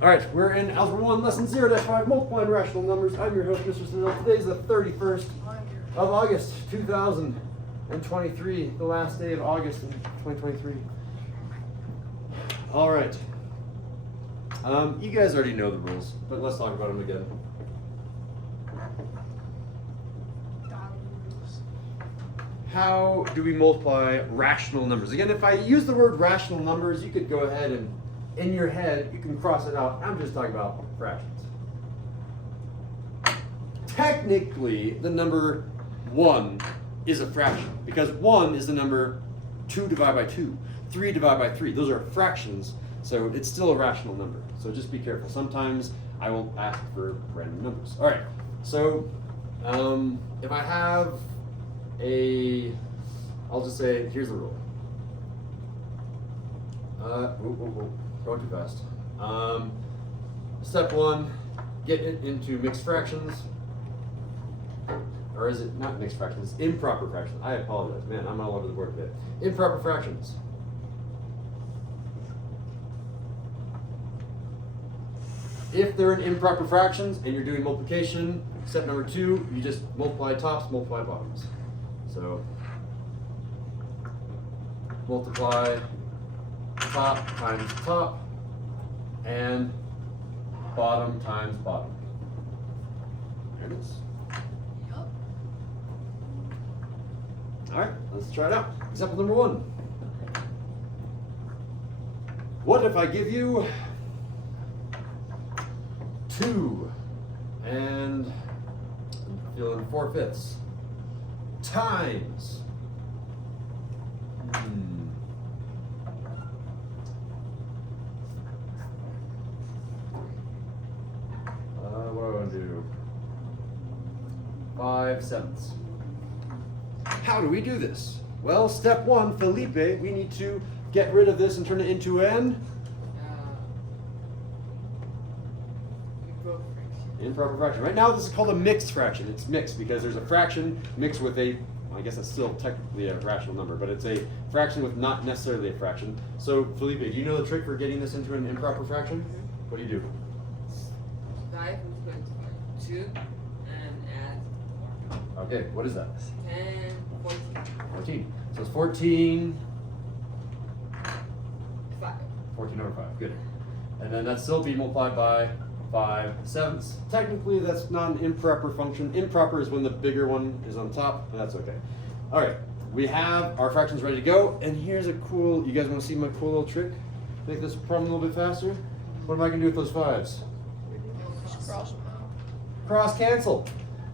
All right, we're in Algebra 1, Lesson 0-5, multiplying rational numbers. I'm your host, Mr. Siddell. Today's the 31st of August, 2023, the last day of August in 2023. All right. You guys already know the rules, but let's talk about them again. How do we multiply rational numbers? Again, if I use the word rational numbers, you could go ahead and, in your head, you can cross it out. I'm just talking about fractions. Technically, the number 1 is a fraction, because 1 is the number 2 divided by 2, 3 divided by 3. Those are fractions, so it's still a rational number. So just be careful. Sometimes I will ask for random numbers. All right, so if I have I'll just say, here's the rule. Going too fast. Step 1, get it into mixed fractions. Or is it not mixed fractions? Improper fractions. I apologize. Man, I'm all over the board today. Improper fractions. If they're in improper fractions and you're doing multiplication, step number 2, you just multiply tops, multiply bottoms. So multiply top times top and bottom times bottom. There it is. Yep. All right, let's try it out. Example number 1. What if I give you 2 and I'm feeling 4/5 times what do I want to do? 5/7. How do we do this? Well, step 1, Felipe, we need to get rid of this and turn it into an improper fraction. Right now, this is called a mixed fraction. It's mixed because there's a fraction mixed with a, well, I guess that's still technically a rational number, but it's a fraction with not necessarily a fraction. So, Felipe, do you know the trick for getting this into an improper fraction? What do you do? 5 is going to be 2 and add 4. Okay, what is that? 10, 14. 14. So it's 14. 5. 14 over 5. Good. And then that still be multiplied by 5/7. Technically, that's not an improper function. Improper is when the bigger one is on top, but that's okay. All right, we have our fractions ready to go, and here's a cool, you guys want to see my cool little trick? Make this problem a little bit faster? What am I going to do with those 5s? Cross them out. Cross cancel.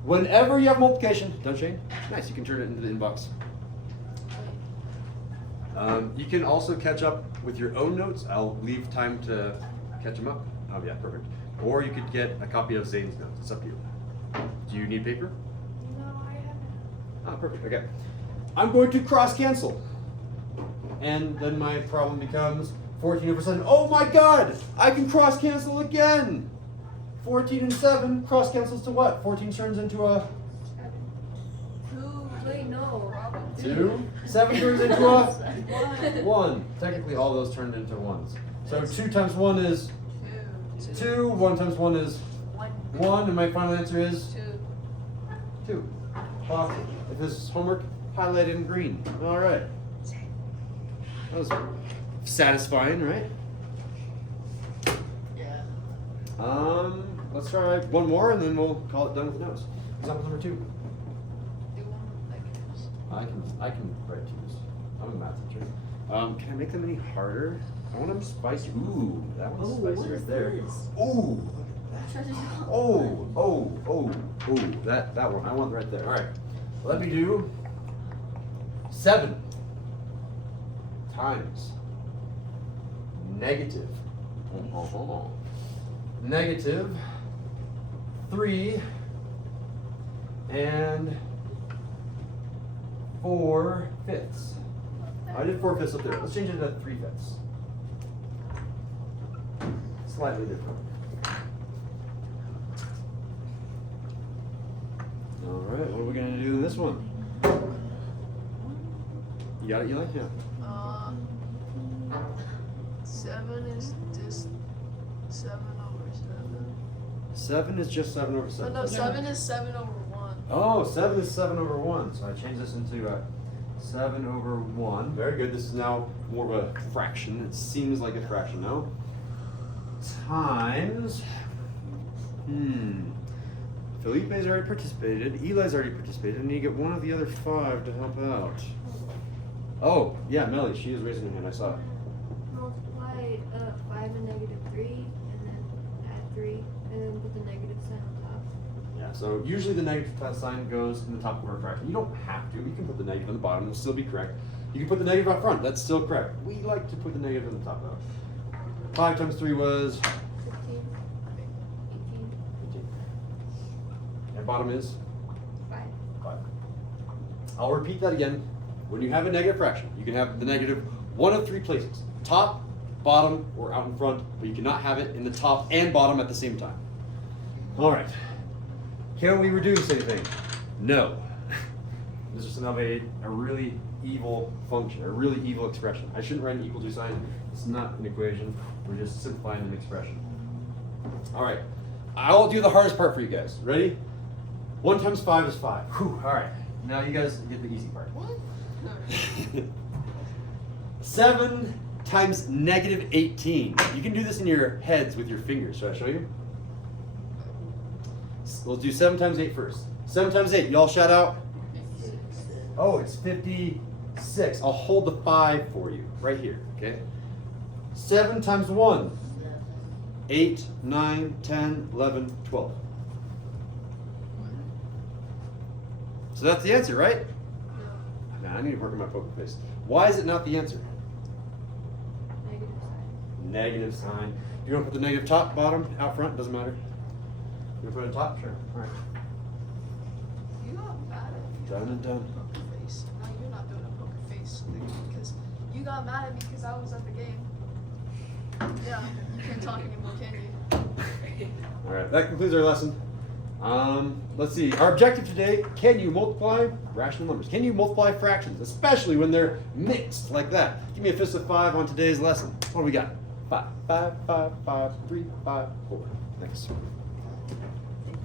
Whenever you have multiplication, done Shane? Nice, you can turn it into the inbox. You can also catch up with your own notes. I'll leave time to catch them up. Oh yeah, perfect. Or you could get a copy of Zane's notes. It's up to you. Do you need paper? No, I haven't. Ah, perfect. Okay. I'm going to cross cancel. And then my problem becomes 14 over 7. Oh my god! I can cross cancel again! 14 and 7 cross cancels to what? 14 turns into a 2. Wait, no. 2. 7 turns into a 1. Technically, all those turned into 1s. So 2 times 1 is 2. 1 times 1 is 1. And my final answer is 2. Awesome. If this is homework, highlight it in green. All right. That was satisfying, right? Yeah. Let's try one more and then we'll call it done with notes. Example number 2. Do one like this. I can write 2s. I'm a math teacher. Can I make them any harder? I want them spicy. Ooh, that one's spicy right there. Ooh, oh, that one. I want right there. All right, let me do 7 times negative negative 3 and 4/5. I did 4/5 up there. Let's change it to 3/5. Slightly different. All right, what are we going to do in this one? You got it, Eli? Yeah. 7 is just 7 7 is just 7 over Oh 7. no, 7 is 7 over 1. Oh, 7 is 7 over 1. So I change this into 7 over 1. Very good. This is now more of a fraction. It seems like a fraction now. Times. Felipe's already participated. Eli's already participated. And you get one of the other 5 to help out. Oh, yeah, Melly. She is raising her hand. I saw it. Multiply 5 and negative 3, and then add 3, and then put the negative sign on top. Yeah, so usually the negative sign goes in the top of our fraction. You don't have to. You can put the negative on the bottom. It'll still be correct. You can put the negative up front. That's still correct. We like to put the negative on the top, though. 5 times 3 was 15, 18, 15. And bottom is 5. 5. I'll repeat that again. When you have a negative fraction, you can have the negative one of 3 places. Top, bottom, or out in front, but you cannot have it in the top and bottom at the same time. All right. Can we reduce anything? No. This is now a really evil function, a really evil expression. I shouldn't write an equal to sign. It's not an equation. We're just simplifying an expression. All right. I'll do the hardest part for you guys. Ready? 1 times 5 is 5. Whew. All right. Now you guys get the easy part. 7 times negative 18. You can do this in your heads with your fingers. Should I show you? We'll do 7 times 8 first. 7 times 8. Y'all shout out. Oh, it's 56. I'll hold the 5 for you right here. Okay. 7 times 1. 8, 9, 10, 11, 12. So that's the answer, right? Nah, I need to work on my poker face. Why is it not the answer? Negative sign. Negative sign. Do you want to put the negative top, bottom, out front? Doesn't matter. You want to put it on top? Sure. All right. You got mad at me. Done and done. Poker face. Now you're not doing a poker face thing because you got mad at me because I was at the game. Yeah, you can't talk anymore, can you? All right. That concludes our lesson. Let's see. Our objective today: can you multiply rational numbers? Can you multiply fractions, especially when they're mixed like that? Give me a fist of 5 on today's lesson. What do we got? 5, 5, 5, 5, 3, 5, 4. Next.